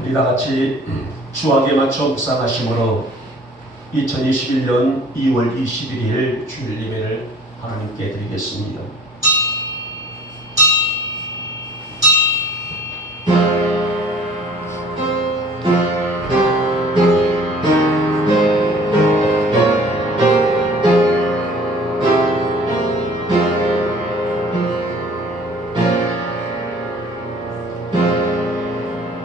우리 다 같이 주학에 맞춰 묵상하심으로 2021년 2월 21일 주일 예배를 하나님께 드리겠습니다.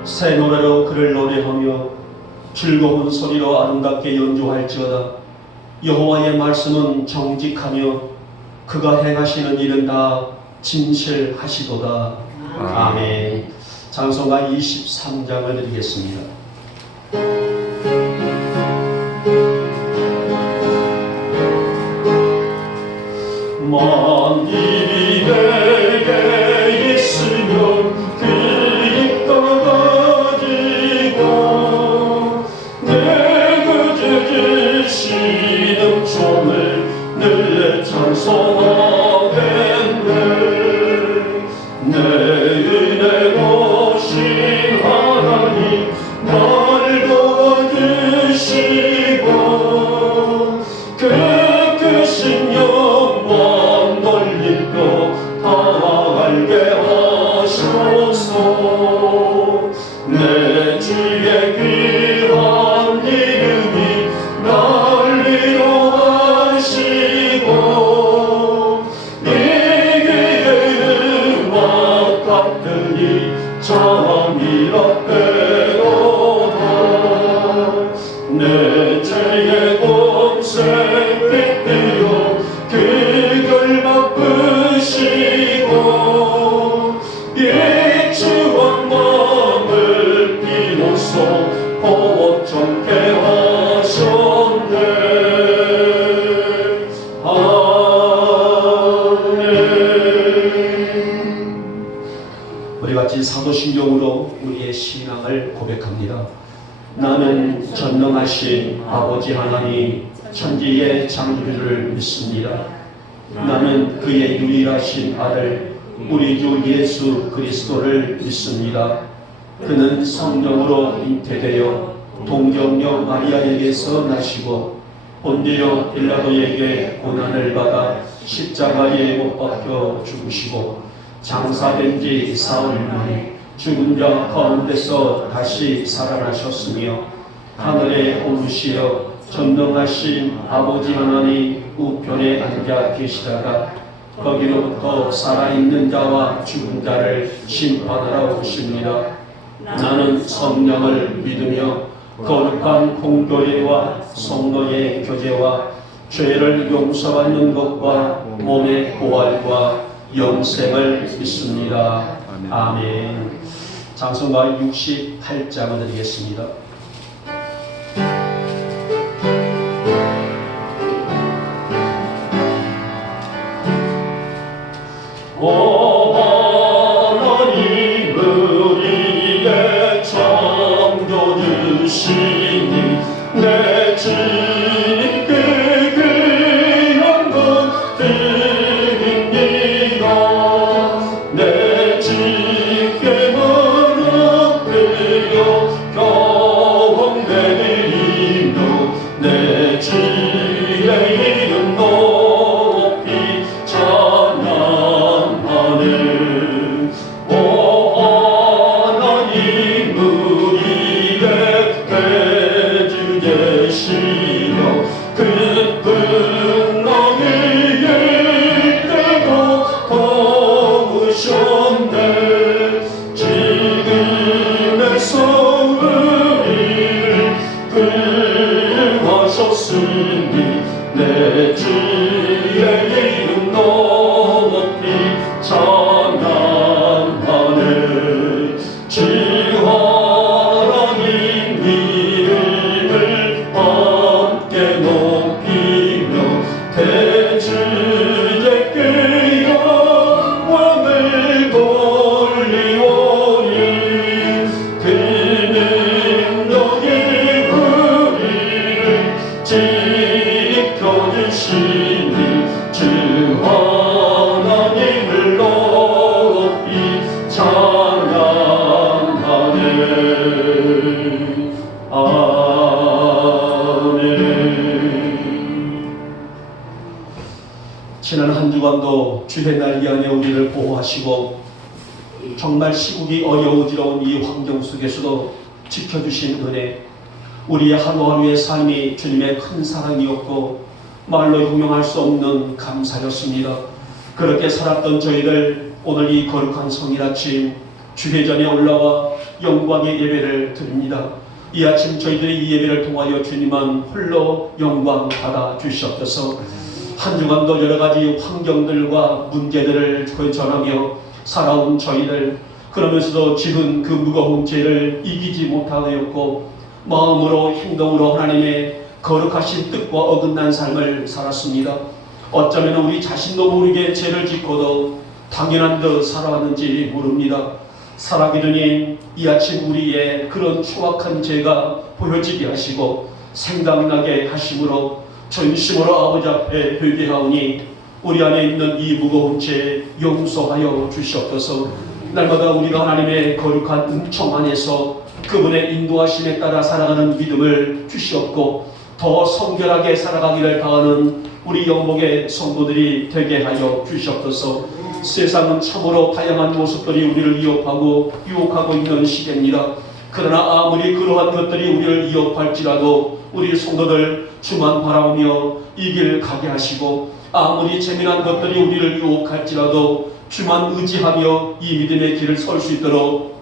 새 노래로 그를 노래하며 즐거운 소리로 아름답게 연주할지어다. 여호와의 말씀은 정직하며 그가 행하시는 일은 다 진실하시도다. 아멘. 찬송가 23장을 드리겠습니다. 만일이 내게 있으면 늘 찬송하겠네. 내 은혜 오신 하나님 나를 도와주시고 그 크신 영광 돌리며 다 알게 하소서. 내 주의 귀한 이름이 날 위로하시고 참 이롭게로다. 내 죄의 공생 빗대어 그걸 바꾸시고 일주한 마음을 비로소 호흡정케 하셨네. 우리 같이 사도신경으로 우리의 신앙을 고백합니다. 나는 전능하신 아버지 하나님 천지의 창조주를 믿습니다. 나는 그의 유일하신 아들 우리 주 예수 그리스도를 믿습니다. 그는 성령으로 잉태되어 동정녀 마리아에게서 나시고 본디오 빌라도에게 고난을 받아 십자가에 못 박혀 죽으시고 장사된 지 사흘 만에 죽은 자 가운데서 다시 살아나셨으며 하늘에 오르시어 전능하신 아버지 하나님 우편에 앉아 계시다가 거기로부터 살아있는 자와 죽은 자를 심판하러 오십니다. 나는 성령을 믿으며 거룩한 공교회와 성도의 교제와 죄를 용서받는 것과 몸의 부활과 영생을 믿습니다. 아멘. 찬송가 68장을 드리겠습니다. 오 하나님 우리의 창조주시니 내 주님께 귀한 것들입니다. 내 주께 무릎 꿇려 지난 한 주간도 주의 날 위안에 우리를 보호하시고 정말 시국이 어려워지러운 이 환경 속에서도 지켜주신 은혜, 우리의 하루하루의 삶이 주님의 큰 사랑이었고 말로 형용할 수 없는 감사였습니다. 그렇게 살았던 저희들 오늘 이 거룩한 성일 아침 주회전에 올라와 영광의 예배를 드립니다. 이 아침 저희들이 이 예배를 통하여 주님은 홀로 영광 받아 주시옵소서. 한 주간도 여러 가지 환경들과 문제들을 전하며 살아온 저희들, 그러면서도 지은 그 무거운 죄를 이기지 못하였고 마음으로 행동으로 하나님의 거룩하신 뜻과 어긋난 삶을 살았습니다. 어쩌면 우리 자신도 모르게 죄를 짓고도 당연한 듯 살아왔는지 모릅니다. 살아계주님, 이 아침 우리의 그런 추악한 죄가 보여지게 하시고 생각나게 하심으로 전심으로 아버지 앞에 회개하오니 우리 안에 있는 이 무거운 죄 용서하여 주시옵소서. 날마다 우리가 하나님의 거룩한 은총 안에서 그분의 인도하심에 따라 살아가는 믿음을 주시옵고 더 성결하게 살아가기를 바라는 우리 영목의 성도들이 되게 하여 주시옵소서. 세상은 참으로 다양한 모습들이 우리를 위협하고 유혹하고 있는 시대입니다. 그러나 아무리 그러한 것들이 우리를 위협할지라도 우리 성도들 주만 바라보며 이 길 가게 하시고 아무리 재미난 것들이 우리를 유혹할지라도 주만 의지하며 이 믿음의 길을 설 수 있도록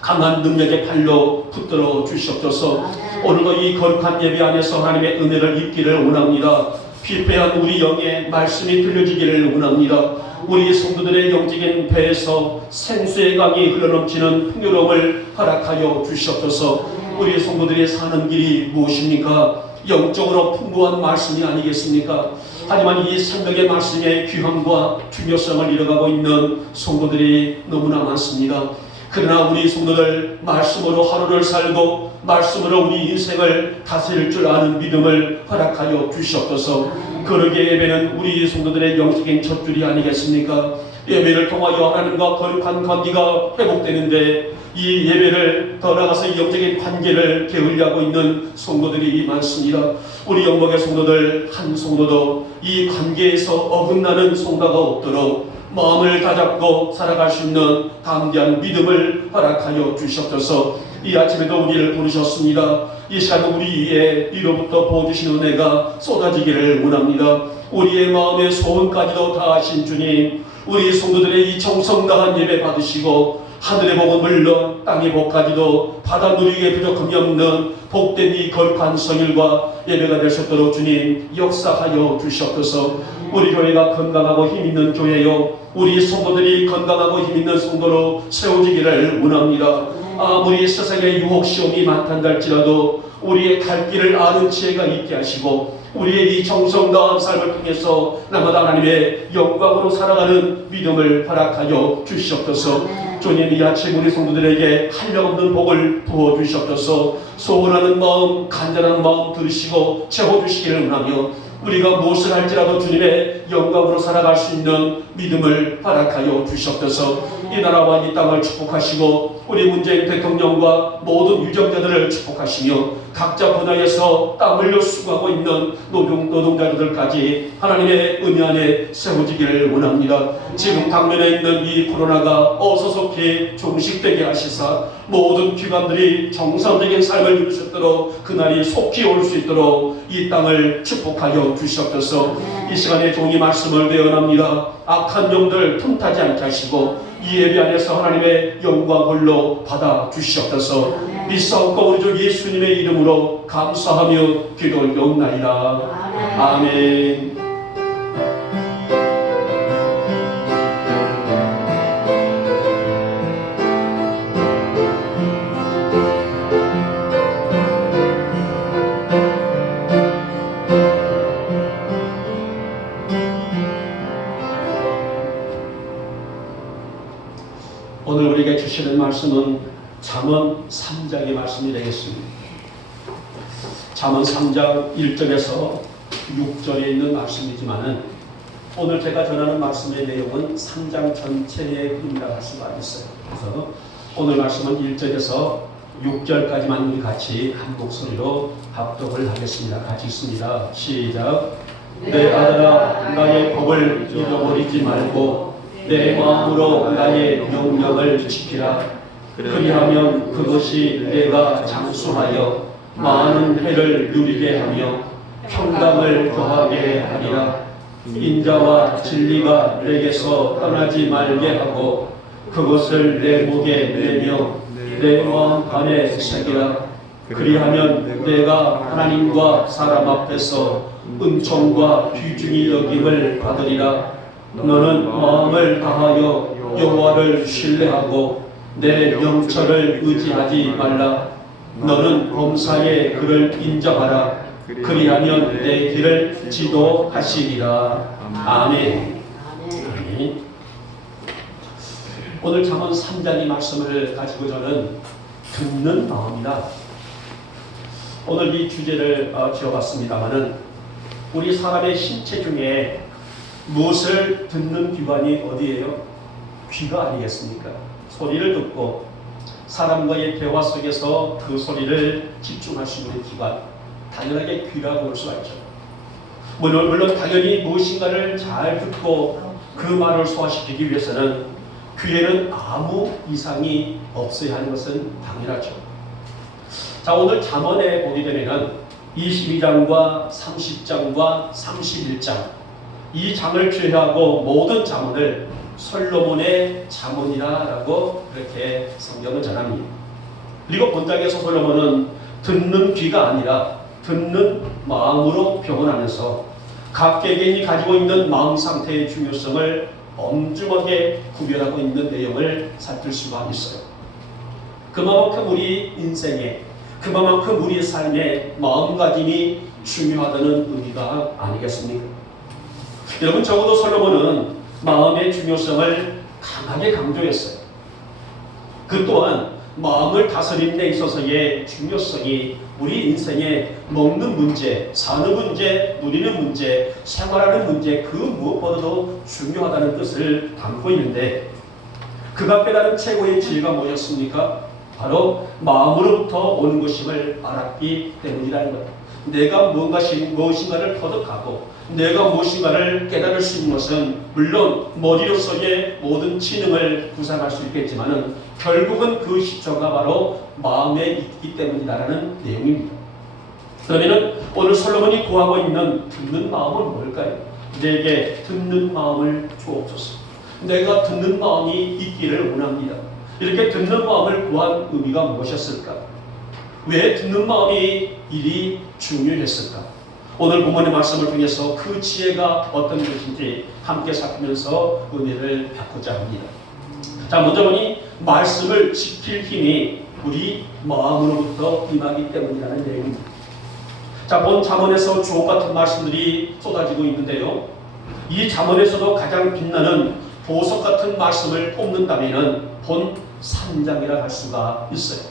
강한 능력의 팔로 붙들어 주시옵소서. 오늘도 이 거룩한 예배 안에서 하나님의 은혜를 입기를 원합니다. 피폐한 우리 영의 말씀이 들려지기를 원합니다. 우리 성도들의 영적인 배에서 생수의 강이 흘러넘치는 풍요로움을 허락하여 주시옵소서. 우리 성도들이 사는 길이 무엇입니까? 영적으로 풍부한 말씀이 아니겠습니까? 하지만 이 생명의 말씀의 귀함과 중요성을 잃어가고 있는 성도들이 너무나 많습니다. 그러나 우리 성도들 말씀으로 하루를 살고 말씀으로 우리 인생을 다스릴 줄 아는 믿음을 허락하여 주시옵소서. 거룩의 예배는 우리 성도들의 영적인 첫 줄이 아니겠습니까? 예배를 통하여 하나님과 거룩한 관계가 회복되는데 이 예배를 더 나아가서 영적인 관계를 게을리하고 있는 성도들이 많습니다. 우리 영목의 성도들 한 성도도 이 관계에서 어긋나는 성도가 없도록 마음을 다잡고 살아갈 수 있는 담대한 믿음을 허락하여 주시옵소서. 이 아침에도 우리를 부르셨습니다. 이 시간 우리 위에 위로부터 부어주신 은혜가 쏟아지기를 원합니다. 우리의 마음의 소원까지도 다하신 주님, 우리 성도들의 이 정성당한 예배 받으시고 하늘의 복은 물론 땅의 복까지도 받아 누리기에 부족함이 없는 복된 이 거룩한 성일과 예배가 될 수 있도록 주님 역사하여 주시옵소서. 우리 교회가 건강하고 힘있는 교회요, 우리 성도들이 건강하고 힘있는 성도로 세워지기를 원합니다. 아무리 세상에 유혹 시험이 많단다 할지라도 우리의 갈 길을 아는 지혜가 있게 하시고 우리의 이 정성다한 삶을 통해서 날마다 하나님의 영광으로 살아가는 믿음을 허락하여 주시옵소서. 주님, 이 아침 우리 성도들에게 한량없는 복을 부어주시옵소서. 소원하는 마음, 간절한 마음 들으시고 채워주시기를 원하며 우리가 무엇을 할지라도 주님의 영광으로 살아갈 수 있는 믿음을 허락하여 주시옵소서. 이 나라와 이 땅을 축복하시고 우리 문재인 대통령과 모든 유정자들을 축복하시며 각자 분야에서 땀 흘려 수고하고 있는 노동자들까지 하나님의 은혜 안에 세워지기를 원합니다. 지금 당면에 있는 이 코로나가 어서 속히 종식되게 하시사 모든 기관들이 정상적인 삶을 누릴 수 있도록 그날이 속히 올 수 있도록 이 땅을 축복하여 주시옵소서. 이 시간에 종이 말씀을 배워납니다. 악한 영들 틈타지 않게 하시고 이 예배 안에서 하나님의 영광 홀로 받아 주시옵소서. 믿사옵고 우리 주 예수님의 이름으로 감사하며 기도 올려옵나이다. 아멘. 오늘 우리에게 주시는 말씀은 잠언 3장의 말씀이 되겠습니다. 잠언 3장 1절에서 6절에 있는 말씀이지만 오늘 제가 전하는 말씀의 내용은 3장 전체에 흐름이라고 할 수가 있어요. 그래서 오늘 말씀은 1절에서 6절까지만 우리 같이 한 목소리로 합독을 하겠습니다. 같이 읽습니다. 시작. 내 아들아, 나의 법을 잃어버리지 말고 내 마음으로 나의 명령을 지키라. 그리하면 그것이 내가 장수하여 많은 해를 누리게 하며 평강을 더하게 하리라. 인자와 진리가 내게서 떠나지 말게 하고 그것을 내 목에 매며 내 마음 안에 새기라. 그리하면 내가 하나님과 사람 앞에서 은총과 귀중히 여김을 받으리라. 너는 마음을 다하여 여호와를 신뢰하고 내 명철을 의지하지 말라. 너는 범사의 그를 인정하라. 그리하면 내 길을 지도하시리라. 아멘. 아멘. 오늘 잠언 3장의 말씀을 가지고 저는 듣는 마음이다. 오늘 이 주제를 지어봤습니다마는 우리 사람의 신체 중에 무엇을 듣는 기관이 어디예요? 귀가 아니겠습니까? 소리를 듣고 사람과의 대화 속에서 그 소리를 집중할 수 있는 기관, 당연하게 귀라고 볼 수가 있죠. 물론 당연히 무엇인가를 잘 듣고 그 말을 소화시키기 위해서는 귀에는 아무 이상이 없어야 하는 것은 당연하죠. 자, 오늘 잠언에 보게 되면은 22장과 30장과 31장 이 장을 제외하고 모든 잠언을 솔로몬의 잠언이라고 그렇게 성경은 전합니다. 그리고 본장에서 솔로몬은 듣는 귀가 아니라 듣는 마음으로 표현하면서 각 개개인이 가지고 있는 마음 상태의 중요성을 엄중하게 구별하고 있는 내용을 살필 수가 있어요. 그만큼 우리 인생에, 그만큼 우리 삶의 마음가짐이 중요하다는 의미가 아니겠습니까? 여러분, 적어도 솔로몬은 마음의 중요성을 강하게 강조했어요. 그 또한 마음을 다스리는 데 있어서의 중요성이 우리 인생의 먹는 문제, 사는 문제, 누리는 문제, 생활하는 문제 그 무엇보다도 중요하다는 뜻을 담고 있는데 그가 깨달은 최고의 지혜가 뭐였습니까? 바로 마음으로부터 오는 것임을 알았기 때문이라는 것. 내가 무엇인가를 터득하고 내가 무엇인가를 깨달을 수 있는 것은 물론 머리로서의 모든 지능을 구상할 수 있겠지만 결국은 그 시초가 바로 마음에 있기 때문이라는 내용입니다. 그러면 오늘 솔로몬이 구하고 있는 듣는 마음은 뭘까요? 내게 듣는 마음을 주옵소서. 내가 듣는 마음이 있기를 원합니다. 이렇게 듣는 마음을 구한 의미가 무엇이었을까? 왜 듣는 마음이 이리 중요했을까? 오늘 본문의 말씀을 통해서 그 지혜가 어떤 것인지 함께 살피면서 은혜를 받고자 합니다. 자, 먼저 보니 말씀을 지킬 힘이 우리 마음으로부터 임하기 때문이라는 내용입니다. 자, 본 잠언에서 주옥 같은 말씀들이 쏟아지고 있는데요. 이 잠언에서도 가장 빛나는 보석 같은 말씀을 뽑는다면 본 3장이라 할 수가 있어요.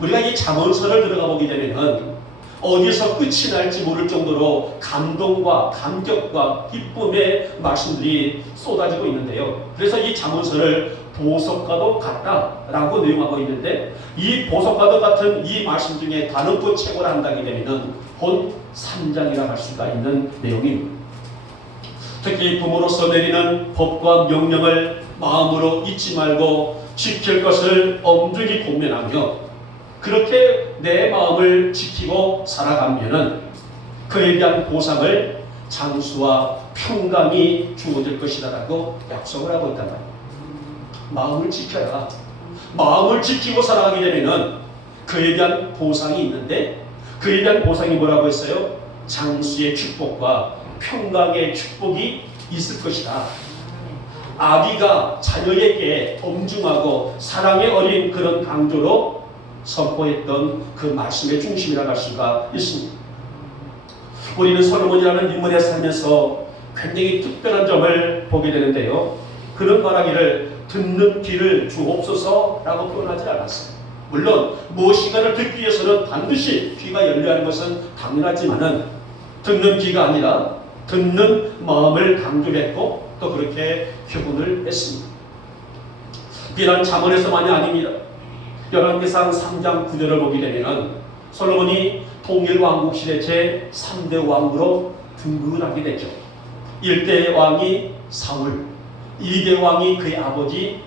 우리가 이 잠언서를 들어가 보게 되면 어디서 끝이 날지 모를 정도로 감동과 감격과 기쁨의 말씀들이 쏟아지고 있는데요. 그래서 이 잠언서를 보석과도 같다라고 내용하고 있는데 이 보석과도 같은 이 말씀 중에 다른 최고라 한다게 되면 본 3장이라 할 수가 있는 내용입니다. 특히 부모로서 내리는 법과 명령을 마음으로 잊지 말고 지킬 것을 엄중히 공면하며 그렇게 내 마음을 지키고 살아가면은 그에 대한 보상을 장수와 평강이 주어질 것이다라고 약속을 하고 있단 말이에요. 마음을 지켜라. 마음을 지키고 살아가게 되면은 그에 대한 보상이 있는데 그에 대한 보상이 뭐라고 했어요? 장수의 축복과 평강의 축복이 있을 것이다. 아비가 자녀에게 엄중하고 사랑에 어린 그런 강조로 선포했던 그 말씀의 중심이라고 할 수가 있습니다. 우리는 솔로몬이라는 인물의 삶에서 굉장히 특별한 점을 보게 되는데요. 그런 말하기를 듣는 귀를 주옵소서라고 표현하지 않았어요. 물론 무엇인가를 듣기 위해서는 반드시 귀가 열려야 하는 것은 당연하지만은 듣는 귀가 아니라 듣는 마음을 강조했고 또 그렇게 표현을 했습니다. 비단 잠언에서만이 아닙니다. 열왕기상 3장 9절을 보게 되면 솔로몬이 통일 왕국 시대 제 3대 왕으로 등극을 하게 되죠. 1대 왕이 사울, 2대 왕이 그의 아버지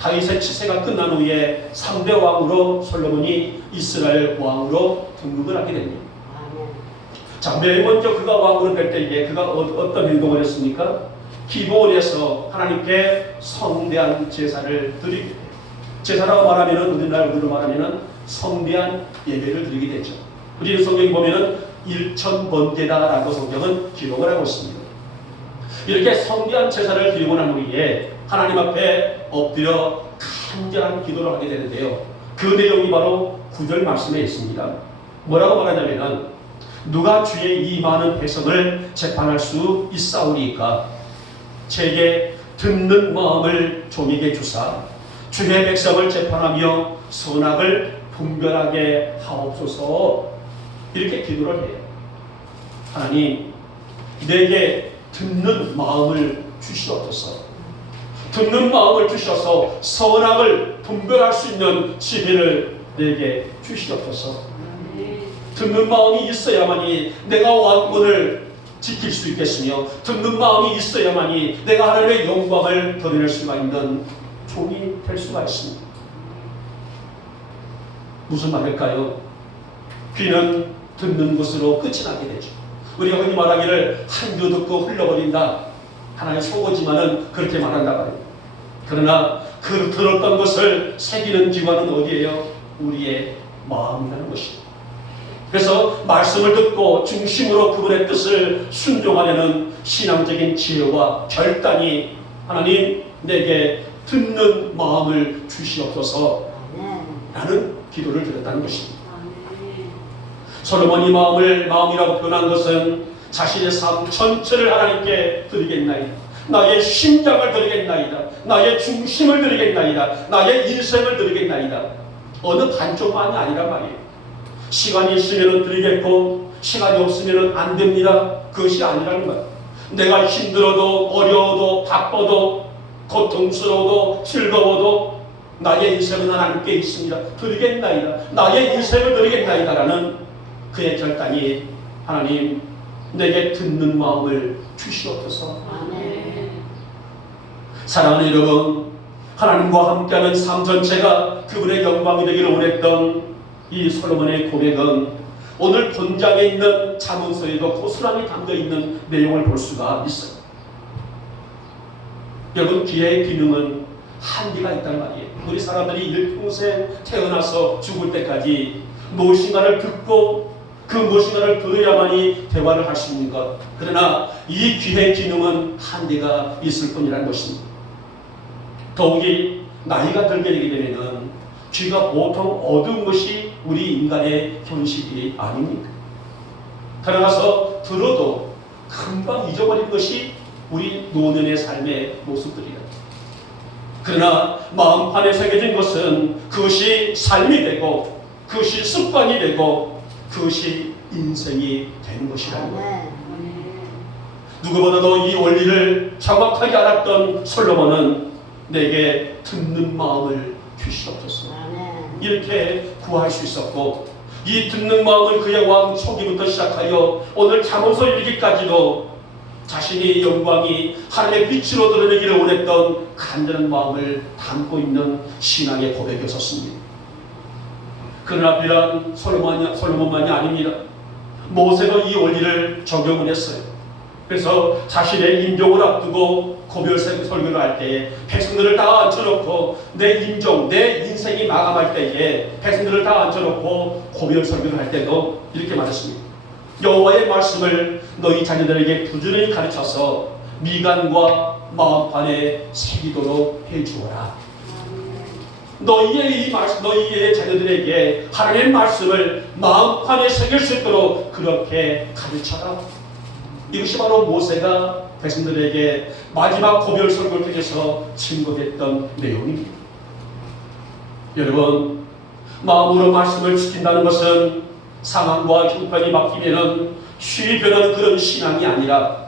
다윗의 치세가 끝난 후에 3대 왕으로 솔로몬이 이스라엘 왕으로 등극을 하게 됩니다. 자, 맨 먼저 그가 왕으로 될 때에 그가 어떤 행동을 했습니까? 기브온에서 하나님께 성대한 제사를 드리게 돼요. 제사라고 말하면은 우리나라로 말하면은 성대한 예배를 드리게 되죠. 우리 성경에 보면은 1000번제다라고 성경은 기록을 하고 있습니다. 이렇게 성대한 제사를 드리고 난 후에 하나님 앞에 엎드려 간절한 기도를 하게 되는데요. 그 내용이 바로 9절 말씀에 있습니다. 뭐라고 말하냐면은 누가 주의 이 많은 백성을 재판할 수 있사오리까? 제게 듣는 마음을 종에게 주사 주의 백성을 재판하며 선악을 분별하게 하옵소서. 이렇게 기도를 해요. 하나님, 내게 듣는 마음을 주시옵소서. 듣는 마음을 주셔서 선악을 분별할 수 있는 지혜를 내게 주시옵소서. 듣는 마음이 있어야만이 내가 왕권을 지킬 수 있겠으며, 듣는 마음이 있어야만이 내가 하나님의 영광을 드러낼 수가 있는 종이 될 수가 있습니다. 무슨 말일까요? 귀는 듣는 것으로 끝이 나게 되죠. 우리가 흔히 말하기를 한 주 듣고 흘러버린다. 하나의 속어지만은 그렇게 말한다 말이에요. 그러나 그 들었던 것을 새기는 기관은 어디예요? 우리의 마음이라는 것입니다. 그래서 말씀을 듣고 중심으로 그분의 뜻을 순종하려는 신앙적인 지혜와 결단이 하나님 내게 듣는 마음을 주시옵소서 라는 기도를 드렸다는 것입니다. 솔로몬이 마음이라고 표현한 것은 자신의 삶 전체를 하나님께 드리겠나이다. 나의 심장을 드리겠나이다. 나의 중심을 드리겠나이다. 나의 인생을 드리겠나이다. 어느 한쪽만이 아니란 말이에요. 시간이 있으면 드리겠고 시간이 없으면 안 됩니다. 그것이 아니라는 거예요. 내가 힘들어도 어려워도 바빠도 고통스러워도 즐거워도 나의 인생은 하나님께 있습니다. 드리겠나이다. 나의 인생을 드리겠나이다라는 그의 결단이 하나님 내게 듣는 마음을 주시옵소서. 사랑하는 여러분, 하나님과 함께하는 삶 전체가 그분의 영광이 되기를 원했던 이 솔로몬의 고백은 오늘 본장에 있는 잠언서에도 고스란히 담겨있는 내용을 볼 수가 있어요. 여러분, 귀의 기능은 한계가 있단 말이에요. 우리 사람들이 일평생 태어나서 죽을 때까지 무엇인가를 듣고 그 무엇인가를 들어야만이 대화를 할 수 있는 것. 그러나 이 귀의 기능은 한계가 있을 뿐이라는 것입니다. 더욱이 나이가 들게 되게 되면은 귀가 보통 어두운 것이 우리 인간의 현실이 아닙니까? 들어가서 들어도 금방 잊어버린 것이 우리 노년의 삶의 모습들이다. 그러나 마음판에 새겨진 것은 그것이 삶이 되고 그것이 습관이 되고 그것이 인생이 되는 것이라는 거예요. 누구보다도 이 원리를 정확하게 알았던 솔로몬은 내게 듣는 마음을 주시옵소서. 이렇게 구할 수 있었고, 이 듣는 마음을 그의 왕 초기부터 시작하여 오늘 잠언서 일기까지도 자신의 영광이 하나님의 빛으로 드러내기를 원했던 간절한 마음을 담고 있는 신앙의 고백이었습니다. 그러나 비단 솔로몬만이 아닙니다. 모세도 이 원리를 적용을 했어요. 그래서 자신의 임종을 앞두고 고별 설교를 할 때에 백성들을 다 앉혀놓고 내 임종, 내 인생이 마감할 때에 백성들을 다 앉혀놓고 고별 설교를 할 때도 이렇게 말했습니다. 여호와의 말씀을 너희 자녀들에게 부지런히 가르쳐서 미간과 마음판에 새기도록 해주어라. 너희의 이 말씀, 너희의 자녀들에게 하나님의 말씀을 마음판에 새길 수 있도록 그렇게 가르쳐라. 이것이 바로 모세가 백성들에게 마지막 고별 설교를 통해서 증거했던 내용입니다. 여러분, 마음으로 말씀을 지킨다는 것은 상황과 형편이 바뀌면은 쉬이 변하는 그런 신앙이 아니라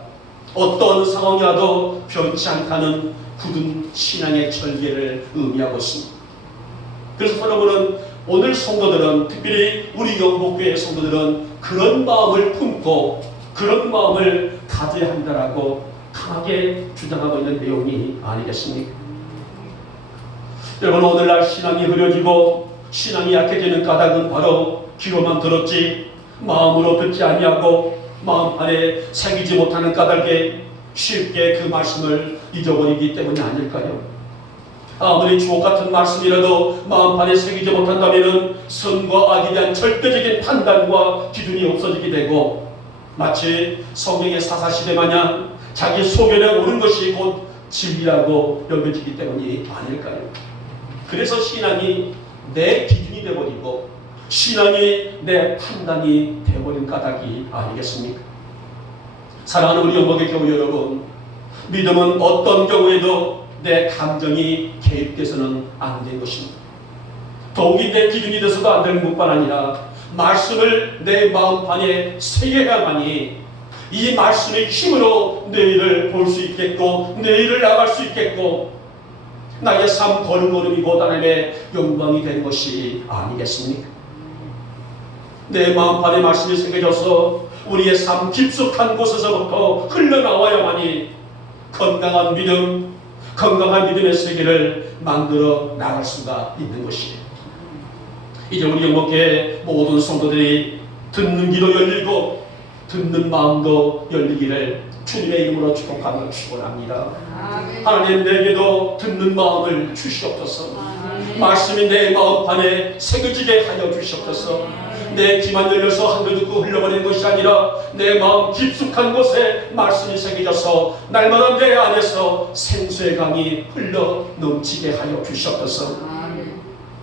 어떤 상황이 와도 변치 않다는 굳은 신앙의 절개를 의미하고 있습니다. 그래서 여러분은 오늘 성도들은, 특별히 우리 영복교회 성도들은 그런 마음을 품고 그런 마음을 가져야 한다라고 강하게 주장하고 있는 내용이 아니겠습니까? 여러분, 오늘날 신앙이 흐려지고 신앙이 약해지는 까닭은 바로 귀로만 들었지 마음으로 듣지 아니하고 마음 안에 새기지 못하는 까닭에 쉽게 그 말씀을 잊어버리기 때문이 아닐까요? 아무리 주옥같은 말씀이라도 마음판에 새기지 못한다면 선과 악에 대한 절대적인 판단과 기준이 없어지게 되고 마치 성경의 사사시대 마냥 자기 소견에 옳은 것이 곧 진리라고 여겨지기 때문이 아닐까요? 그래서 신앙이 내 기준이 되어버리고 신앙이 내 판단이 되어버린 까닭이 아니겠습니까? 사랑하는 우리 영복의 교우 여러분, 믿음은 어떤 경우에도 내 감정이 개입돼서는 안 된 것입니다. 더욱이 내 기준이 돼서도 안 되는 것뿐 아니라 말씀을 내 마음판에 새겨야만이 이 말씀의 힘으로 내일을 볼 수 있겠고 내일을 나갈 수 있겠고 나의 삶 걸음걸음이 곧 하나님의 영광이 된 것이 아니겠습니까? 내 마음판에 말씀이 새겨져서 우리의 삶 깊숙한 곳에서부터 흘러나와야만이 건강한 믿음, 건강한 믿음의 세계를 만들어 나갈 수가 있는 것이에요. 이제 우리 영목회 모든 성도들이 듣는 귀도 열리고 듣는 마음도 열리기를 주님의 이름으로 축복하며 축원합니다. 하나님, 내게도 듣는 마음을 주시옵소서. 말씀이 내 마음판에 새겨지게 하여 주시옵소서. 내 귀만 열려서 한글 듣고 흘러버리는 것이 아니라 내 마음 깊숙한 곳에 말씀이 새겨져서 날마다 내 안에서 생수의 강이 흘러 넘치게 하여 주시옵소서.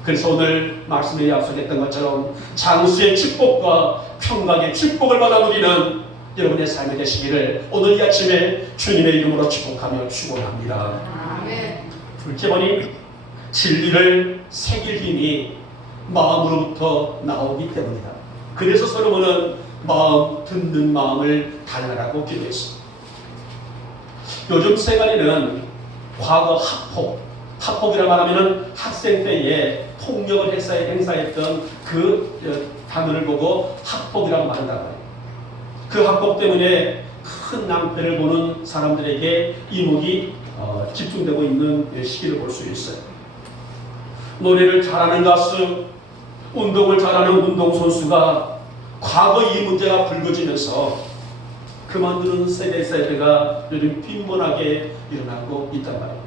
그래서 오늘 말씀에 약속했던 것처럼 장수의 축복과 평강의 축복을 받아 누리는 여러분의 삶이 되시기를 오늘 이 아침에 주님의 이름으로 축복하며 축원합니다. 둘째 번이 진리를 새길 힘이 마음으로부터 나오기 때문이다. 그래서 솔로몬은 마음, 듣는 마음을 달라라고 기도했습니다. 요즘 세간에는 과거 학폭이라 말하면 학생 때에 폭력을 행사했던 그 단어를 보고 학폭이라고 말한다고 해요. 그 학폭 때문에 큰 낭패를 보는 사람들에게 이목이 집중되고 있는 시기를 볼 수 있어요. 노래를 잘하는 가수, 운동을 잘하는 운동선수가 과거 이 문제가 불거지면서 그만두는 세대가 요즘 빈번하게 일어나고 있단 말이에요.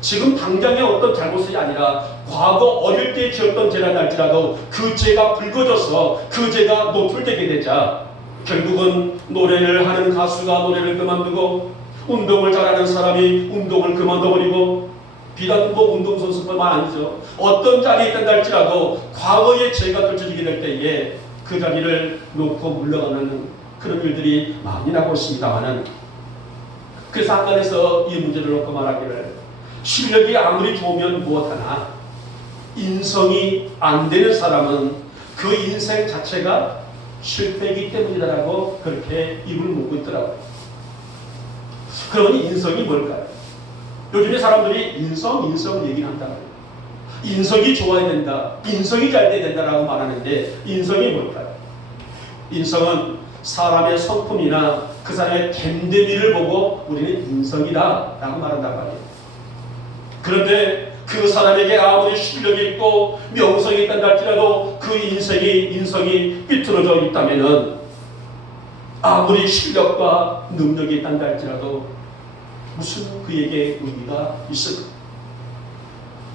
지금 당장의 어떤 잘못이 아니라 과거 어릴 때 지었던 죄라 할지라도 그 죄가 불거져서 그 죄가 노출되게 되자 결국은 노래를 하는 가수가 노래를 그만두고 운동을 잘하는 사람이 운동을 그만둬버리고 비단 운동선수뿐만 아니죠. 어떤 자리에 있다 할지라도 과거의 죄가 펼쳐지게 될 때에 그 자리를 놓고 물러가는 그런 일들이 많이 나고 있습니다만은 그래서 한간에서 이 문제를 놓고 말하기를 실력이 아무리 좋으면 무엇하나 인성이 안 되는 사람은 그 인생 자체가 실패이기 때문이다라고 그렇게 입을 모으고 있더라고요. 그러니 인성이 뭘까요? 요즘에 사람들이 인성 얘기를 한다고요. 인성이 좋아야 된다, 인성이 잘 돼야 된다라고 말하는데 인성이 뭘까요? 인성은 사람의 성품이나 그 사람의 됨됨이를 보고 우리는 인성이다 라고 말한단 말이에요. 그런데 그 사람에게 아무리 실력이 있고 명성이 있다고 할지라도 그 인성이 삐뚤어져 있다면 아무리 실력과 능력이 있다고 할지라도 무슨 그에게 의미가 있을까?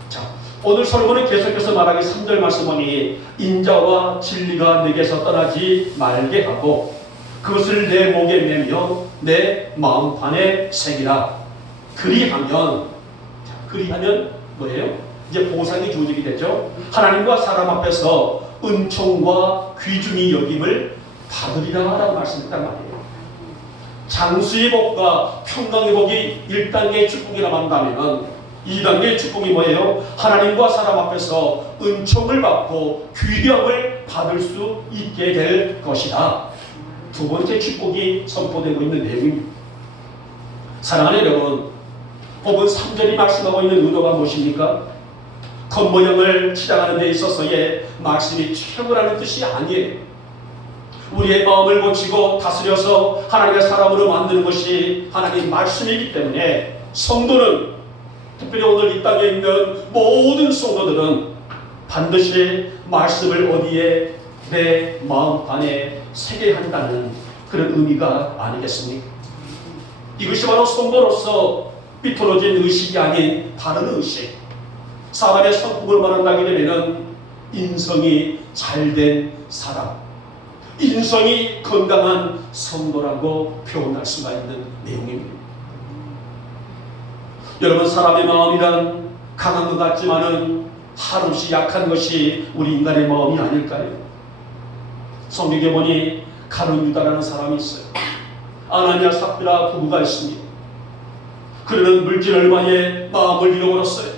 자, 오늘 솔로몬은 계속해서 말하기 3절 말씀 보니 인자와 진리가 내게서 떠나지 말게 하고 그것을 내 목에 매며 내 마음판에 새기라. 그리하면 뭐예요? 이제 보상이 주어지게 되죠. 하나님과 사람 앞에서 은총과 귀중히 여김을 받으리라 라고 말씀했단 말이에요. 장수의 복과 평강의 복이 1단계의 축복이라고 한다면 2단계의 축복이 뭐예요? 하나님과 사람 앞에서 은총을 받고 귀함을 받을 수 있게 될 것이다. 두 번째 축복이 선포되고 있는 내용입니다. 사랑하는 여러분, 본문 3절이 말씀하고 있는 의도가 무엇입니까? 겉모양을 치장하는 데 있어서의 말씀이 최고라는 뜻이 아니에요. 우리의 마음을 고치고 다스려서 하나님의 사람으로 만드는 것이 하나님의 말씀이기 때문에 성도는, 특별히 오늘 이 땅에 있는 모든 성도들은 반드시 말씀을 어디에, 내 마음 안에 새겨야 한다는 그런 의미가 아니겠습니까? 이것이 바로 성도로서 삐뚤어진 의식이 아닌 바른 의식, 사람의 성품을 말한다게 되면 인성이 잘된 사람, 인성이 건강한 성도라고 표현할 수가 있는 내용입니다. 여러분, 사람의 마음이란 강한 것 같지만은 한없이 약한 것이 우리 인간의 마음이 아닐까요? 성경에 보니 가룟 유다라는 사람이 있어요. 아나니아 삽비라 부부가 있습니다. 그러는 물질 얼마에 마음을 잃어버렸어요.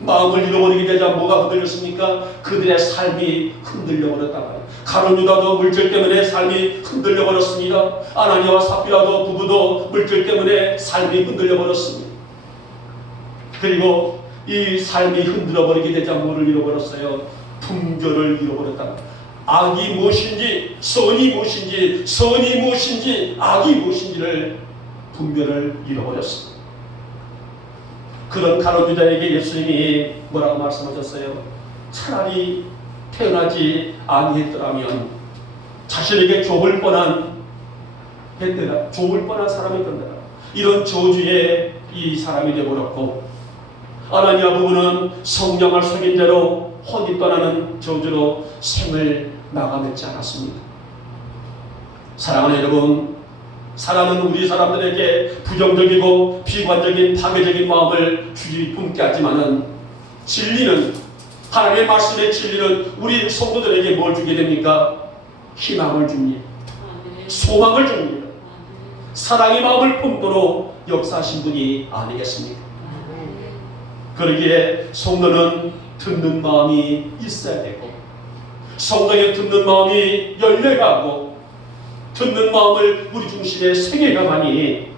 마음을 잃어버리게 되자 뭐가 흔들렸습니까? 그들의 삶이 흔들려버렸단 말이에요. 가룟 유다도 물질 때문에 삶이 흔들려버렸습니다. 아나니아와 삽비라도 부부도 물질 때문에 삶이 흔들려버렸습니다. 그리고 이 삶이 흔들어버리게 되자 뭐를 잃어버렸어요? 분별을 잃어버렸다. 악이 무엇인지, 선이 무엇인지, 선이 무엇인지, 악이 무엇인지를 분별을 잃어버렸습니다. 그런 가룟 유다에게 예수님이 뭐라고 말씀하셨어요? 차라리 태어나지 아니했더라면 자신에게 좋을 뻔한 사람이 된다. 이런 저주에 이 사람이 되어버렸고, 아나니아 부부는 성령을 속인 자로 혼이 떠나는 저주로 생을 마감했지 않았습니다. 사랑하는 여러분, 사랑은 우리 사람들에게 부정적이고 비관적인 파괴적인 마음을 주기 품게 하지만은 진리는, 하나님의 말씀의 진리는 우리 성도들에게 뭘 주게 됩니까? 희망을 줍니다. 소망을 줍니다. 사랑의 마음을 품도록 역사하신 분이 아니겠습니까? 그러기에 성도는 듣는 마음이 있어야 되고, 성도의 듣는 마음이 열려가고, 듣는 마음을 우리 중심에 새겨가만이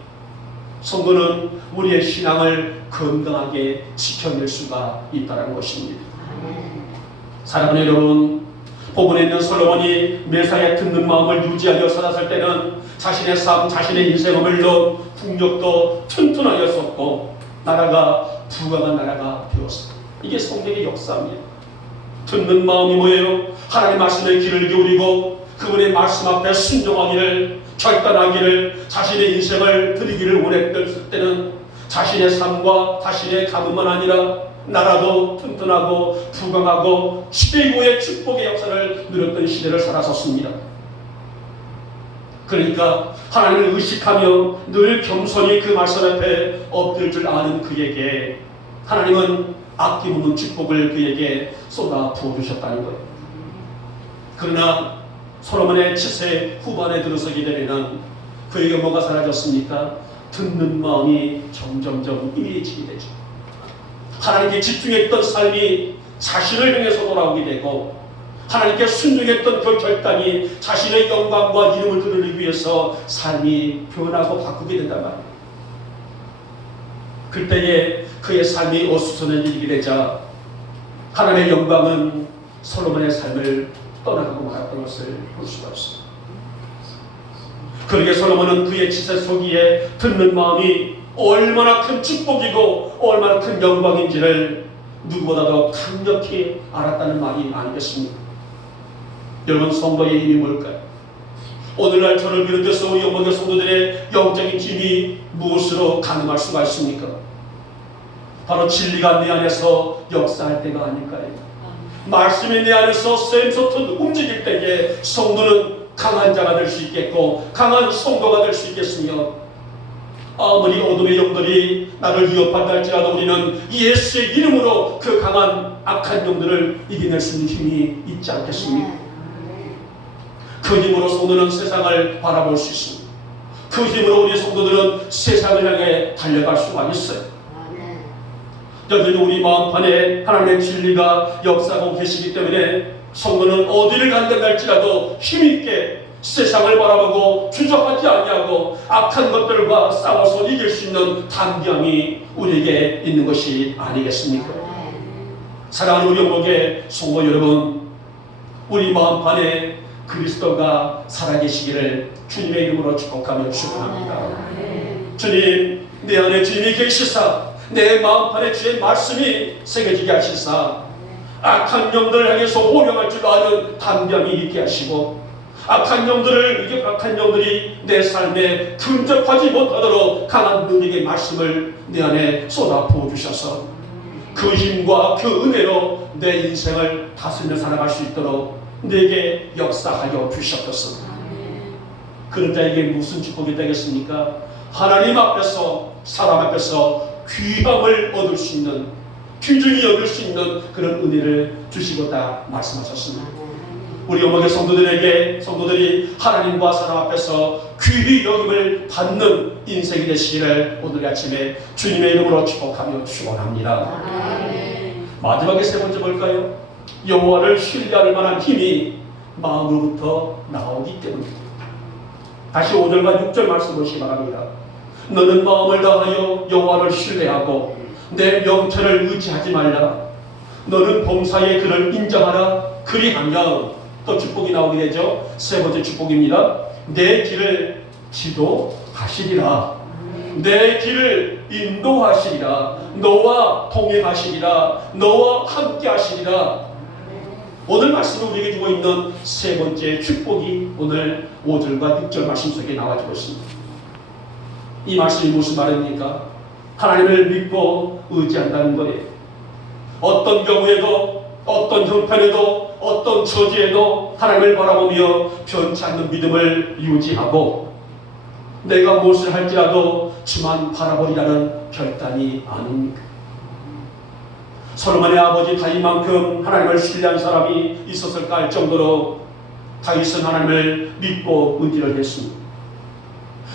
성도는 우리의 신앙을 건강하게 지켜낼 수가 있다는 것입니다. 사랑하는 여러분, 본문에 있는 솔로몬이 매사에 듣는 마음을 유지하며 살았을 때는 자신의 삶, 자신의 인생을 물론 국력도 튼튼하였었고 나라가 부강한 나라가 되었습니다. 이게 성경의 역사입니다. 듣는 마음이 뭐예요? 하나님의 말씀에 귀를 기울이고 그분의 말씀 앞에 순종하기를, 결단하기를, 자신의 인생을 드리기를 원했을 때는 자신의 삶과 자신의 가문만 아니라 나라도 튼튼하고 부강하고 최고의 축복의 역사를 누렸던 시대를 살았었습니다. 그러니까 하나님을 의식하며 늘 겸손히 그 말씀 앞에 엎드릴 줄 아는 그에게 하나님은 아낌없는 축복을 그에게 쏟아 부어주셨다는 거예요. 그러나 솔로몬의 7세 후반에 들어서게 되면 그에게 뭐가 사라졌습니까? 듣는 마음이 점점점 희미해지게 되죠. 하나님께 집중했던 삶이 자신을 향해서 돌아오게 되고, 하나님께 순종했던 그 결단이 자신의 영광과 이름을 드러내기 위해서 삶이 변하고 바꾸게 된단 말이에요. 그때에 그의 삶이 어수선해지게 되자 하나님의 영광은 솔로몬의 삶을 떠나가고 말았던 것을 볼 수가 없습니다. 그러게 솔로몬은 그의 지세 소기에 듣는 마음이 얼마나 큰 축복이고 얼마나 큰 영광인지를 누구보다도 강력히 알았다는 말이 아니겠습니까? 여러분, 성도의 힘이 뭘까요? 오늘날 저를 비롯해서 우리 영광의 성도들의 영적인 힘이 무엇으로 가늠할 수가 있습니까? 바로 진리가 내 안에서 역사할 때가 아닐까요? 말씀이 내 안에서 샘솟듯 움직일 때에 성도는 강한 자가 될 수 있겠고 강한 성도가 될 수 있겠으며, 아무리 어둠의 영들이 나를 위협한다 할지라도 우리는 예수의 이름으로 그 강한 악한 영들을 이겨낼 수 있는 힘이 있지 않겠습니까? 그 힘으로 성도는 세상을 바라볼 수 있습니다. 그 힘으로 우리 성도들은 세상을 향해 달려갈 수가 있어요. 여전히 우리 마음판에 하나님의 진리가 역사하고 계시기 때문에 성도는 어디를 간다 할지라도 힘있게 세상을 바라보고 주저하지 아니하고 악한 것들과 싸워서 이길 수 있는 담대함이 우리에게 있는 것이 아니겠습니까? 사랑하는 우리 영목의 성도 여러분, 우리 마음판에 그리스도가 살아계시기를 주님의 이름으로 축복하며 축원합니다. 주님, 내 안에 주님이 계시사 내 마음판에 주의 말씀이 새겨지게 하시사 악한 영들을 향해서 호령할 줄 아는 담대함이 있게 하시고 악한 영들이 내 삶에 근접하지 못하도록 강한 능력의 말씀을 내 안에 쏟아 부어주셔서 그 힘과 그 은혜로 내 인생을 다스리며 살아갈 수 있도록 내게 역사하여 주셨겠습니다. 그런 자에게 무슨 축복이 되겠습니까? 하나님 앞에서, 사람 앞에서 귀함을 얻을 수 있는, 귀중히 여길 수 있는 그런 은혜를 주시겠다 말씀하셨습니다. 우리 영광의 성도들이 하나님과 사람 앞에서 귀히 여김을 받는 인생이 되시기를 오늘 아침에 주님의 이름으로 축복하며 축원합니다. 마지막에 세 번째 볼까요? 여호와를 신뢰할 만한 힘이 마음으로부터 나오기 때문입니다. 다시 5절과 6절 말씀 보시기 바랍니다. 너는 마음을 다하여 여호와를 신뢰하고 내 명철을 의지하지 말라. 너는 범사의 그를 인정하라. 그리하면 또 축복이 나오게 되죠. 세 번째 축복입니다. 내 길을 지도하시리라. 내 길을 인도하시리라. 너와 동행하시리라. 너와 함께 하시리라. 오늘 말씀을 우리에게 주고 있는 세 번째 축복이 오늘 5절과 6절 말씀 속에 나와주고 있습니다. 이 말씀이 무슨 말입니까? 하나님을 믿고 의지한다는 거예요. 어떤 경우에도, 어떤 형편에도, 어떤 처지에도 하나님을 바라보며 변치 않는 믿음을 유지하고 내가 무엇을 할지라도 주만 바라보리라는 결단이 아닙니까? 솔로몬의 아버지 다윗만큼 하나님을 신뢰한 사람이 있었을까 할 정도로 다윗은 하나님을 믿고 의지를 했습니다.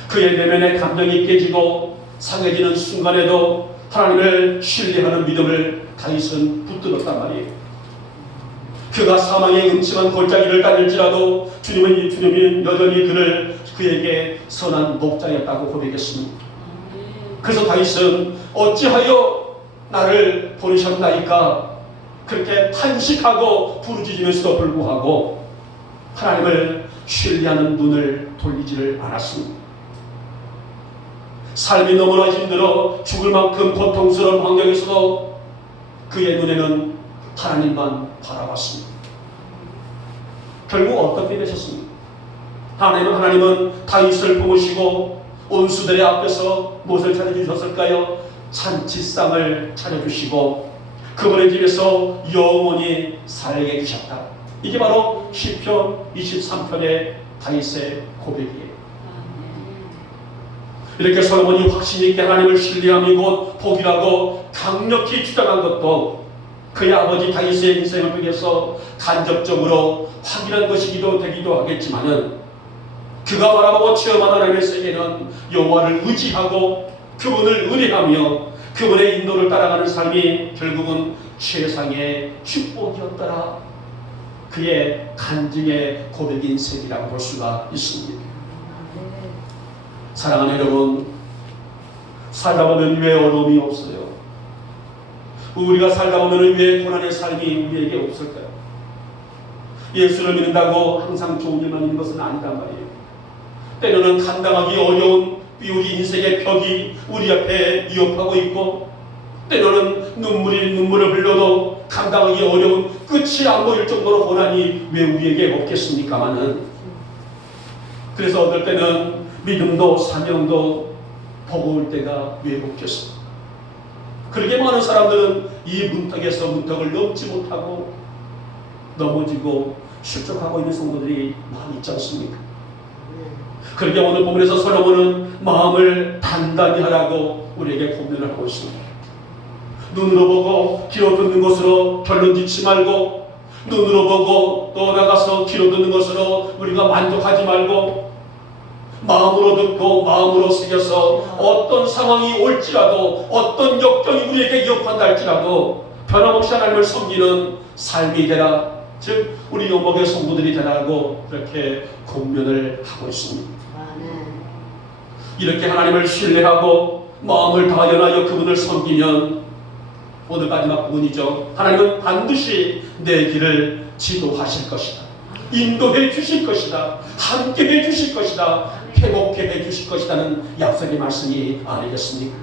그의 내면의 감정이 깨지고 상해지는 순간에도 하나님을 신뢰하는 믿음을 다윗은 붙들었단 말이에요. 그가 사망의 음침한 골짜기를 다닐지라도 주님은 여전히 그에게 선한 목자였다고 고백했습니다. 그래서 다윗은 어찌하여 나를 버리셨나이까 그렇게 탄식하고 부르짖으면서도 불구하고 하나님을 신뢰하는 눈을 돌리지를 않았습니다. 삶이 너무나 힘들어 죽을 만큼 고통스러운 환경에서도 그의 눈에는 하나님만 바라봤습니다. 결국 어떻게 되셨습니까? 하나님은 다윗을 품으시고 온수들의 앞에서 무엇을 차려주셨을까요? 잔치상을 차려주시고 그분의 집에서 영원히 살게 해주셨다. 이게 바로 시편 23편의 다윗의 고백이에요. 이렇게 솔로몬이 확신 있게 하나님을 신뢰함이 곧 복이라고 강력히 주장한 것도 그의 아버지 다윗의 인생을 통해서 간접적으로 확인한 것이기도 되기도 하겠지만은 그가 바라보고 체험한 하나님의 세계는 여호와를 의지하고 그분을 의뢰하며 그분의 인도를 따라가는 삶이 결국은 최상의 축복이었더라. 그의 간증의 고백인 셈이라고 볼 수가 있습니다. 사랑하는 여러분, 살다 보면 왜 어려움이 없어요? 우리가 살다 보면 왜 고난의 삶이 우리에게 없을까요? 예수를 믿는다고 항상 좋은 일만 있는 것은 아니단 말이에요. 때로는 감당하기 어려운 우리 인생의 벽이 우리 앞에 위협하고 있고 때로는 눈물을 흘려도 감당하기 어려운 끝이 안 보일 정도로 고난이 왜 우리에게 없겠습니까마는 그래서 어떨 때는 믿음도 사명도 버거울 때가 왜 없겠습니까? 그렇게 많은 사람들은 이 문턱에서 문턱을 넘지 못하고 넘어지고 실족하고 있는 성도들이 많이 있지 않습니까? 그렇게 오늘 본문에서 솔로몬은 마음을 단단히 하라고 우리에게 권면을 하고 있습니다. 눈으로 보고 귀로 듣는 것으로 결론 짓지 말고 눈으로 보고 또 나가서 귀로 듣는 것으로 우리가 만족하지 말고 마음으로 듣고 마음으로 새겨서 어떤 상황이 올지라도 어떤 역경이 우리에게 위협한다 할지라도 변함없이 하나님을 섬기는 삶이 되라. 즉 우리 영목의 성도들이 대단하고 그렇게 권면을 하고 있습니다. 이렇게 하나님을 신뢰하고 마음을 다연하여 그분을 섬기면 오늘 마지막 부분이죠. 하나님은 반드시 내 길을 지도하실 것이다. 인도해 주실 것이다. 함께 해 주실 것이다. 회복해 해 주실 것이라는 약속의 말씀이 아니겠습니까?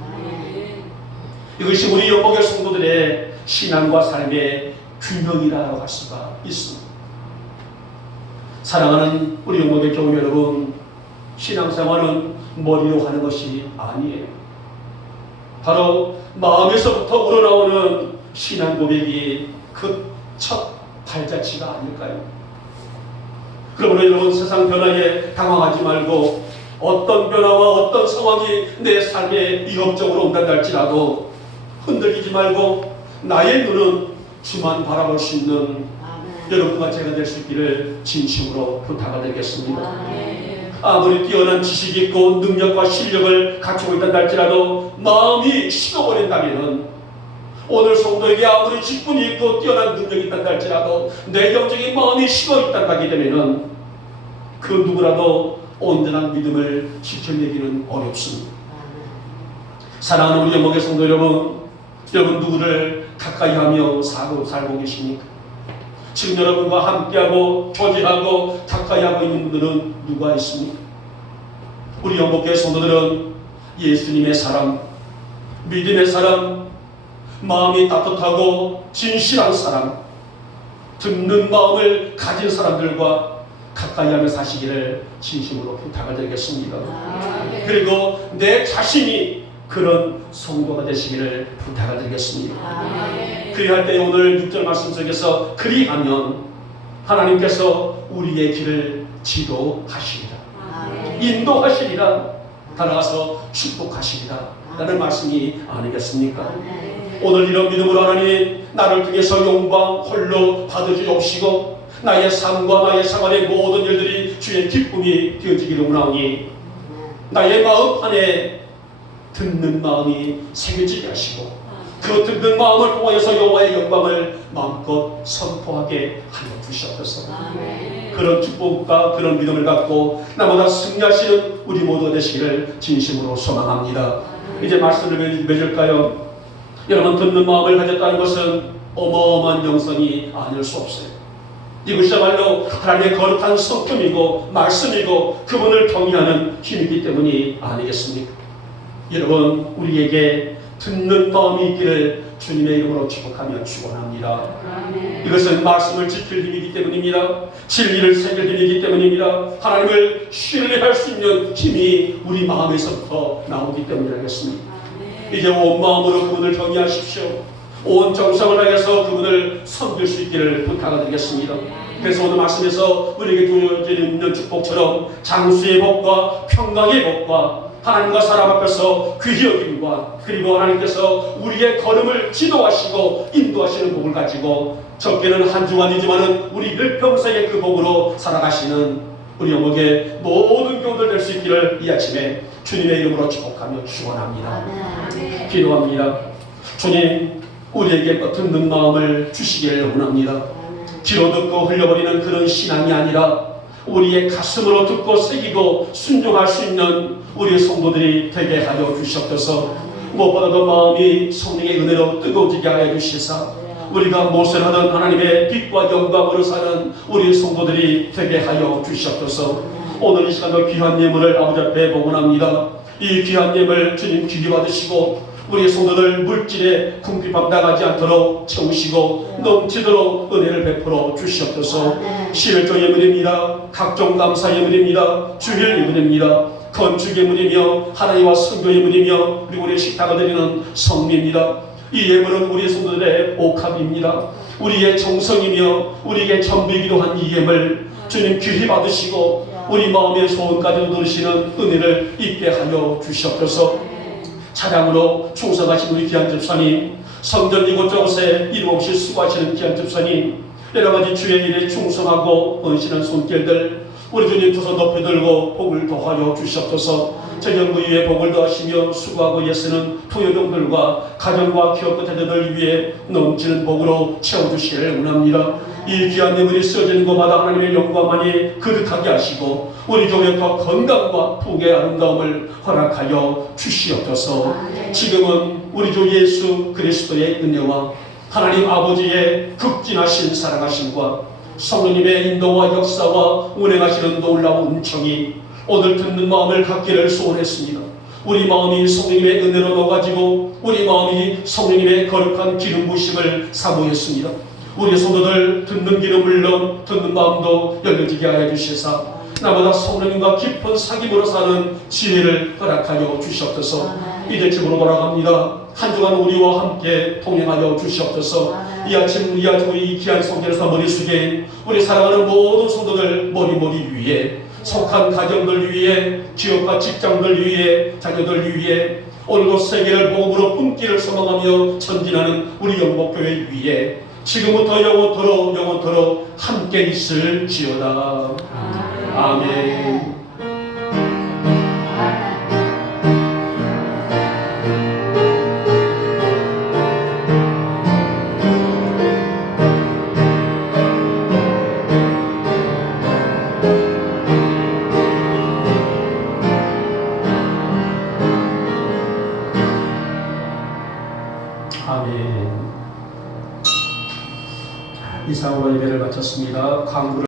이것이 우리 영목의 성도들의 신앙과 삶의 균형이라고 할 수가 있습니다. 사랑하는 우리 영목의 교회 여러분, 신앙생활은 머리로 하는 것이 아니에요. 바로 마음에서부터 우러나오는 신앙 고백이 그 첫 발자취가 아닐까요? 그러므로 여러분, 세상 변화에 당황하지 말고 어떤 변화와 어떤 상황이 내 삶에 위협적으로 온다 할지라도 흔들리지 말고 나의 눈은 주만 바라볼 수 있는 여러분과 제가 될 수 있기를 진심으로 부탁을 드리겠습니다. 아무리 뛰어난 지식이 있고 능력과 실력을 갖추고 있다 할지라도 마음이 식어버린다면, 오늘 성도에게 아무리 직분이 있고 뛰어난 능력이 있다 할지라도 내 영적인 마음이 식어 있다 하게 되면 그 누구라도 온전한 믿음을 지켜내기는 어렵습니다. 사랑하는 우리 영목의 성도 여러분, 여러분 누구를 가까이 하며 살고 계십니까? 지금 여러분과 함께하고 교제하고 가까이 하고 있는 분들은 누가 있습니까? 우리 영목의 성도들은 예수님의 사람, 믿음의 사람, 마음이 따뜻하고 진실한 사람, 듣는 마음을 가진 사람들과 가까이 하며 사시기를 진심으로 부탁을 드리겠습니다. 그리고 내 자신이 그런 성도가 되시기를 부탁을 드리겠습니다. 그리할 때 오늘 6절 말씀 속에서 그리하면 하나님께서 우리의 길을 지도하시리라, 인도하시리라, 따라가서 축복하시리라 라는 말씀이 아니겠습니까? 오늘 이런 믿음으로 하나님, 나를 통해서 영광 홀로 받으시옵시고 나의 삶과 나의 생활의 모든 일들이 주의 기쁨이 되어지기를 원하오니 나의 마음 안에 듣는 마음이 새겨지게 하시고 그 듣는 마음을 통하여서 여호와의 영광을 마음껏 선포하게 하여 주시옵소서. 그런 축복과 그런 믿음을 갖고 나보다 승리하시는 우리 모두가 되시기를 진심으로 소망합니다. 이제 말씀을 맺을까요? 여러분, 듣는 마음을 가졌다는 것은 어마어마한 영성이 아닐 수 없어요. 이것이야말로 하나님의 거룩한 성품이고 말씀이고 그분을 경외하는 힘이기 때문이 아니겠습니까? 여러분, 우리에게 듣는 마음이 있기를 주님의 이름으로 축복하며 축원합니다. 이것은 말씀을 지킬 힘이기 때문입니다. 진리를 새길 힘이기 때문입니다. 하나님을 신뢰할 수 있는 힘이 우리 마음에서부터 나오기 때문이겠습니다. 이제 온 마음으로 그분을 경외하십시오. 온 정성을 다해서 그분을 섬길 수 있기를 부탁을 드리겠습니다. 그래서 오늘 말씀에서 우리에게 주어지는 축복처럼 장수의 복과 평강의 복과 하나님과 사람 앞에서 귀히 여김과 그리고 하나님께서 우리의 걸음을 지도하시고 인도하시는 복을 가지고 적게는 한 주간이지만은 우리 일평생의 그 복으로 살아가시는 우리 영목의 모든 교우들 될 수 있기를 이 아침에 주님의 이름으로 축복하며 축원합니다. 기도합니다. 주님, 우리에게 듣는 마음을 주시기를 원합니다. 귀로 듣고 흘려버리는 그런 신앙이 아니라 우리의 가슴으로 듣고 새기고 순종할 수 있는 우리의 성도들이 되게 하여 주시옵소서. 무엇보다도 마음이 성령의 은혜로 뜨거워지게 하여 주시사 우리가 무엇을 하든 하나님의 빛과 영광으로 사는 우리의 성도들이 되게 하여 주시옵소서. 오늘 이 시간도 귀한 예물을 아버지 앞에 봉헌합니다. 이 귀한 예물 주님 귀히 받으시고 우리의 성도들 물질에 궁핍함 당하지 않도록 채우시고 넘치도록 은혜를 베풀어 주시옵소서. 실조 예물입니다. 각종 감사 예물입니다. 주일 예물입니다. 건축 예물이며 하나님과 선교 예물이며 그리고 우리의 식탁을 드리는 성미입니다. 이 예물은 우리의 성도들의 옥합입니다. 우리의 정성이며 우리에게 전부이기도 한 이 예물 주님 귀히 받으시고 우리 마음의 소원까지도 들으시는 은혜를 있게 하여 주시옵소서. 차량으로 충성하신 우리 귀한 집사님, 성전 이곳저곳에 이름 없이 수고하시는 귀한 집사님, 여러가지 주의 일에 충성하고 헌신한 손길들 우리 주님 두 손 높이 들고 복을 더하여 주시옵소서. 재정부 위에 복을 더하시며 수고하고 애쓰는 부여병들과 가정과 기업 대대들 위해 넘치는 복으로 채워주시기를 원합니다. 이 귀한 예물이 쓰여지는 곳마다 하나님의 영광만이 그득하게 하시고 우리 교회 더 건강과 풍의 아름다움을 허락하여 주시옵소서. 지금은 우리 주 예수 그리스도의 은혜와 하나님 아버지의 극진하신 사랑하심과 성령님의 인도와 역사와 운행하시는 놀라운 은총이 오늘 듣는 마음을 갖기를 소원했습니다. 우리 마음이 성령님의 은혜로 녹아지고 우리 마음이 성령님의 거룩한 기름 부심을 사모했습니다. 우리 성도들 듣는 귀는 물론 듣는 마음도 열려지게 하여 주시사 나보다 성령님과 깊은 사귐으로 사는 지혜를 허락하여 주시옵소서. 이제 집으로 돌아갑니다. 한 주간 우리와 함께 동행하여 주시옵소서. 이 아침 우리 아주 이 귀한 성전에서 머리 숙인 우리 사랑하는 모든 성도들 머리 위에 속한 가정들 위해 기업과 직장들 위해 자녀들 위해 오늘도 세계를 복음으로 품기를 소망하며 전진하는 우리 영복교회 위에 지금부터 영원토록 함께 있을지어다. 아멘. 아멘. 이상으로 예배를 마쳤습니다. 강구를